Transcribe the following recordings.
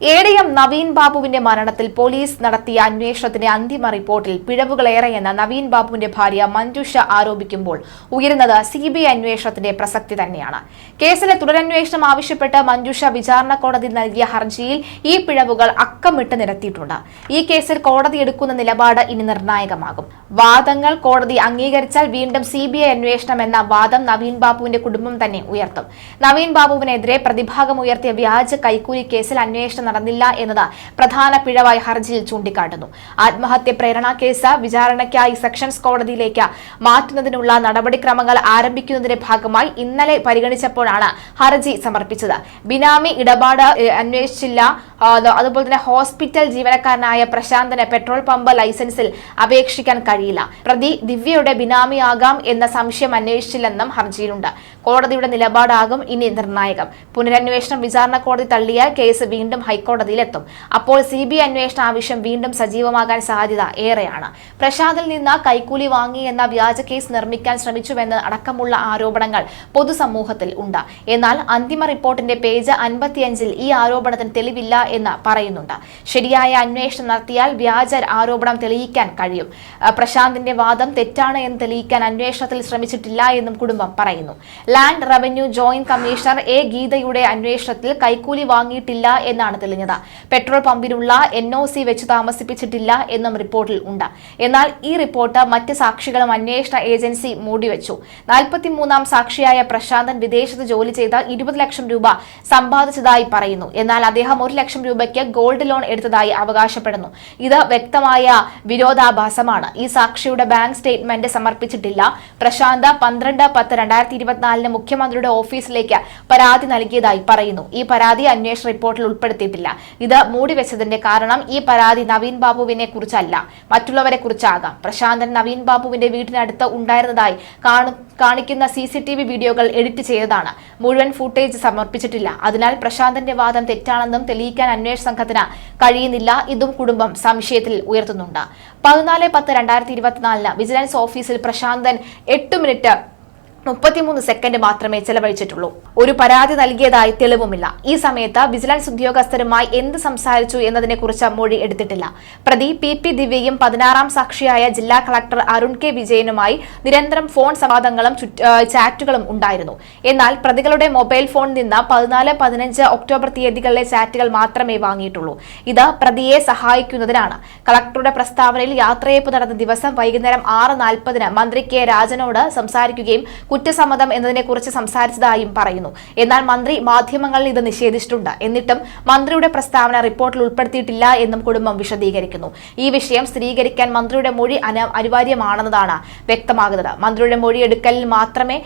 A D M Naveen ബാബുവിന്റെ മരണത്തിൽ police നടത്തിയ അന്വേഷണത്തിന്റെ അന്തിമ റിപ്പോർട്ടിൽ പിഴവുകളേറെയെന്ന് നവീൻ ബാബുവിന്റെ ഭാര്യ മഞ്ജുഷ ആരോപിക്കുമ്പോൾ ഉയരുന്നത് സി ബി ഐ അന്വേഷണത്തിന്റെ പ്രസക്തി തന്നെയാണ്. കേസിലെ തുടരന്വേഷണം ആവശ്യപ്പെട്ട് മഞ്ജുഷ വിചാരണ കോടതി നൽകിയ ഹർജിയിൽ ഈ പിഴവുകൾ അക്കമിട്ട് നിരത്തിയിട്ടുണ്ട്. ഈ കേസിൽ കോടതി എടുക്കുന്ന നിലപാട് ഇനി നിർണായകമാകും. വാദങ്ങൾ കോടതി അംഗീകരിച്ചാൽ വീണ്ടും സി ബി ഐ അന്വേഷണം എന്ന വാദം നവീൻ ബാബുവിന്റെ കുടുംബം തന്നെ ഉയർത്തും. നവീൻ ബാബുവിനെതിരെ പ്രതിഭാഗം ഉയർത്തിയ വ്യാജ കൈക്കൂലി കേസിൽ അന്വേഷണം നടന്നില്ല എന്നത് പ്രധാന പിഴവായി ഹർജിയിൽ ചൂണ്ടിക്കാട്ടുന്നു. ആത്മഹത്യ പ്രേരണ കേസ് വിചാരണയ്ക്കായി സെക്ഷൻസ് കോടതിയിലേക്ക് മാറ്റുന്നതിനുള്ള നടപടിക്രമങ്ങൾ ആരംഭിക്കുന്നതിന്റെ ഭാഗമായി ഇന്നലെ പരിഗണിച്ചപ്പോഴാണ് ഹർജി സമർപ്പിച്ചത്. ബിനാമി ഇടപാട് അന്വേഷിച്ചില്ല. അതുപോലെ തന്നെ ഹോസ്പിറ്റൽ ജീവനക്കാരനായ പ്രശാന്തന് പെട്രോൾ പമ്പ് ലൈസൻസിൽ അപേക്ഷിക്കാൻ കഴിയില്ല. പ്രതി ദിവ്യയുടെ ബിനാമിയാകാം എന്ന സംശയം അന്വേഷിച്ചില്ലെന്നും ഹർജിയിലുണ്ട്. കോടതിയുടെ നിലപാടാകും ഇനി നിർണായകം. പുനരന്വേഷണം വിചാരണ കോടതി തള്ളിയാൽ കേസ് വീണ്ടും ഹൈക്കോടതിയിലെത്തും. അപ്പോൾ സി ബി അന്വേഷണ ആവശ്യം വീണ്ടും സജീവമാകാൻ സാധ്യത ഏറെയാണ്. പ്രശാന്തിൽ നിന്ന് കൈക്കൂലി വാങ്ങി എന്ന വ്യാജ കേസ് നിർമ്മിക്കാൻ ശ്രമിച്ചുവെന്ന് അടക്കമുള്ള ആരോപണങ്ങൾ പൊതുസമൂഹത്തിൽ ഉണ്ട്. എന്നാൽ അന്തിമ റിപ്പോർട്ടിന്റെ പേജ് അൻപത്തിയഞ്ചിൽ ഈ ആരോപണത്തിന് തെളിവില്ല എന്ന് പറയുന്നുണ്ട്. ശരിയായ അന്വേഷണം നടത്തിയാൽ വ്യാജ ആരോപണം തെളിയിക്കാൻ കഴിയും. പ്രശാന്തിന്റെ വാദം തെറ്റാണ് എന്ന് തെളിയിക്കാൻ അന്വേഷണത്തിൽ ശ്രമിച്ചിട്ടില്ല എന്നും കുടുംബം പറയുന്നു. Land revenue joint commissioner A ഗീതയുടെ അന്വേഷണത്തിൽ കൈക്കൂലി വാങ്ങിയിട്ടില്ല എന്നാണ് തെളിഞ്ഞത്. പെട്രോൾ പമ്പിനുള്ള എൻ ഒ സി വെച്ച് താമസിപ്പിച്ചിട്ടില്ല എന്നും റിപ്പോർട്ടിൽ ഉണ്ട്. എന്നാൽ ഈ റിപ്പോർട്ട് മറ്റ് സാക്ഷികളും അന്വേഷണ ഏജൻസി മൂടിവെച്ചു. നാൽപ്പത്തിമൂന്നാം സാക്ഷിയായ പ്രശാന്തൻ വിദേശത്ത് ജോലി ചെയ്ത് ഇരുപത് ലക്ഷം രൂപ സമ്പാദിച്ചതായി പറയുന്നു. എന്നാൽ അദ്ദേഹം ഒരു ലക്ഷം രൂപയ്ക്ക് ഗോൾഡ് ലോൺ എടുത്തതായി അവകാശപ്പെടുന്നു. ഇത് വ്യക്തമായ വിരോധാഭാസമാണ്. ഈ സാക്ഷിയുടെ ബാങ്ക് സ്റ്റേറ്റ്മെന്റ് സമർപ്പിച്ചിട്ടില്ല. പ്രശാന്ത് പന്ത്രണ്ട് പത്ത് രണ്ടായിരത്തി ഇരുപത്തിനാലിന് മുഖ്യമന്ത്രിയുടെ ഓഫീസിലേക്ക് പരാതി നൽകിയതായി പറയുന്നു. ഈ പരാതി അന്വേഷണ റിപ്പോർട്ടിൽ ഉൾപ്പെടുത്തിയിട്ടില്ല. ഇത് മൂടി വെച്ചതിന്റെ കാരണം ഈ പരാതി നവീൻ ബാബുവിനെ കുറിച്ചല്ല. മറ്റുള്ളവരെ കുറിച്ചാകാം. പ്രശാന്തൻ നവീൻ ബാബുവിന്റെ വീട്ടിനടുത്ത് ഉണ്ടായിരുന്നതായി കാണു കാണിക്കുന്ന സി സി ടി വി വീഡിയോകൾ എഡിറ്റ് ചെയ്തതാണ്. മുഴുവൻ ഫുട്ടേജ് സമർപ്പിച്ചിട്ടില്ല. അതിനാൽ പ്രശാന്തന്റെ വാദം തെറ്റാണെന്നും തെളിയിക്കാൻ അന്വേഷണ സംഘത്തിന് കഴിയുന്നില്ല. ഇതും കുടുംബം സംശയത്തിൽ ഉയർത്തുന്നുണ്ട്. പതിനാല് പത്ത് രണ്ടായിരത്തി ഇരുപത്തിനാലിന് വിജിലൻസ് ഓഫീസിൽ പ്രശാന്തൻ എട്ട് മിനിറ്റ് മുപ്പത്തിമൂന്ന് സെക്കൻഡ് മാത്രമേ ചെലവഴിച്ചിട്ടുള്ളൂ. ഒരു പരാതി നൽകിയതായി തെളിവുമില്ല. ഈ സമയത്ത് വിജിലൻസ് ഉദ്യോഗസ്ഥരുമായി എന്ത് സംസാരിച്ചു എന്നതിനെക്കുറിച്ച് മൊഴി എടുത്തിട്ടില്ല. പ്രതി പി പി ദിവ്യയും പതിനാറാം സാക്ഷിയായ ജില്ലാ കളക്ടർ അരുൺ കെ വിജയനുമായി നിരന്തരം ഫോൺ സംവാദങ്ങളും ചാറ്റുകളും ഉണ്ടായിരുന്നു. എന്നാൽ പ്രതികളുടെ മൊബൈൽ ഫോണിൽ നിന്ന് പതിനാല് പതിനഞ്ച് ഒക്ടോബർ തീയതികളിലെ ചാറ്റുകൾ മാത്രമേ വാങ്ങിയിട്ടുള്ളൂ. ഇത് പ്രതിയെ സഹായിക്കുന്നതിനാണ്. കളക്ടറുടെ പ്രസ്താവനയിൽ യാത്രയപ്പ് നടന്ന ദിവസം വൈകുന്നേരം ആറ് നാൽപ്പതിന് മന്ത്രി കെ രാജനോട് സംസാരിക്കുകയും കുറ്റസമ്മതം എന്നതിനെക്കുറിച്ച് സംസാരിച്ചതായും പറയുന്നു. എന്നാൽ മന്ത്രി മാധ്യമങ്ങളിൽ ഇത് നിഷേധിച്ചിട്ടുണ്ട്. എന്നിട്ടും മന്ത്രിയുടെ പ്രസ്താവന റിപ്പോർട്ടിൽ ഉൾപ്പെടുത്തിയിട്ടില്ല എന്നും കുടുംബം വിശദീകരിക്കുന്നു. ഈ വിഷയം സ്ഥിരീകരിക്കാൻ മന്ത്രിയുടെ മൊഴി അന- അനിവാര്യമാണെന്നതാണ് വ്യക്തമാകുന്നത്. മന്ത്രിയുടെ മൊഴി എടുക്കലിൽ മാത്രമേ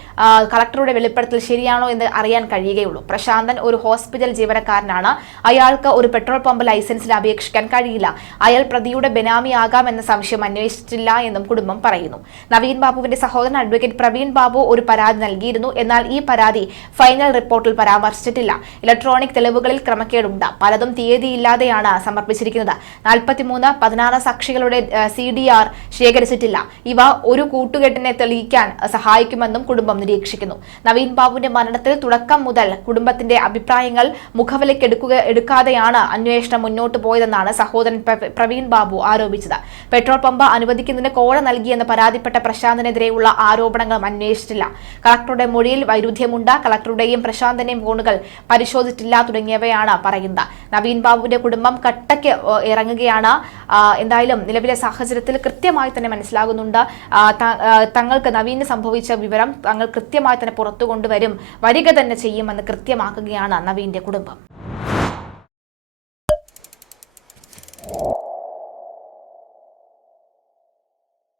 കളക്ടറുടെ വെളിപ്പെടുത്തൽ ശരിയാണോ എന്ന് അറിയാൻ കഴിയുകയുള്ളൂ. പ്രശാന്തൻ ഒരു ഹോസ്പിറ്റൽ ജീവനക്കാരനാണ്. അയാൾക്ക് ഒരു പെട്രോൾ പമ്പ് ലൈസൻസിൽ അപേക്ഷിക്കാൻ കഴിയില്ല. അയാൾ പ്രതിയുടെ ബെനാമിയാകാം എന്ന സംശയം അന്വേഷിച്ചിട്ടില്ല എന്നും കുടുംബം പറയുന്നു. നവീൻ ബാബുവിന്റെ സഹോദരൻ അഡ്വക്കേറ്റ് പ്രവീൺ ബാബു ഒരു പരാതി നൽകിയിരുന്നു. എന്നാൽ ഈ പരാതി ഫൈനൽ റിപ്പോർട്ടിൽ പരാമർശിച്ചിട്ടില്ല. ഇലക്ട്രോണിക് തെളിവുകളിൽ ക്രമക്കേടുണ്ട്. പലതും തീയതിയില്ലാതെയാണ് സമർപ്പിച്ചിരിക്കുന്നത്. നാൽപ്പത്തിമൂന്ന് പതിനാറ് സാക്ഷികളുടെ സി ഡി ആർ ശേഖരിച്ചിട്ടില്ല. ഇവ ഒരു കൂട്ടുകെട്ടിനെ തെളിയിക്കാൻ സഹായിക്കുമെന്നും കുടുംബം നിരീക്ഷിക്കുന്നു. നവീൻ ബാബുവിന്റെ മരണത്തിൽ തുടക്കം മുതൽ കുടുംബത്തിന്റെ അഭിപ്രായങ്ങൾ മുഖവിലക്കെടുക്കുക എടുക്കാതെയാണ് അന്വേഷണം മുന്നോട്ട് പോയതെന്നാണ് സഹോദരൻ പ്രവീൺ ബാബു ആരോപിച്ചത്. പെട്രോൾ പമ്പ് അനുവദിക്കുന്നതിന് കോഴ നൽകിയെന്ന് പരാതിപ്പെട്ട പ്രശാന്തിനെതിരെയുള്ള ആരോപണങ്ങളും അന്വേഷിച്ചില്ല. കളക്ടറുടെ മൊഴിയിൽ വൈരുദ്ധ്യമുണ്ട്. കളക്ടറുടെയും പ്രശാന്തിന്റെയും ഫോണുകൾ പരിശോധിച്ചിട്ടില്ല തുടങ്ങിയവയാണ് പറയുന്നത്. നവീൻ ബാബുവിന്റെ കുടുംബം കട്ടയ്ക്ക് ഇറങ്ങുകയാണ്. എന്തായാലും നിലവിലെ സാഹചര്യത്തിൽ കൃത്യമായി തന്നെ മനസ്സിലാകുന്നുണ്ട്. തങ്ങൾക്ക് നവീന് സംഭവിച്ച വിവരം തങ്ങൾ കൃത്യമായി തന്നെ പുറത്തു കൊണ്ടുവരും വരിക തന്നെ ചെയ്യുമെന്ന് കൃത്യമാക്കുകയാണ് നവീന്റെ കുടുംബം.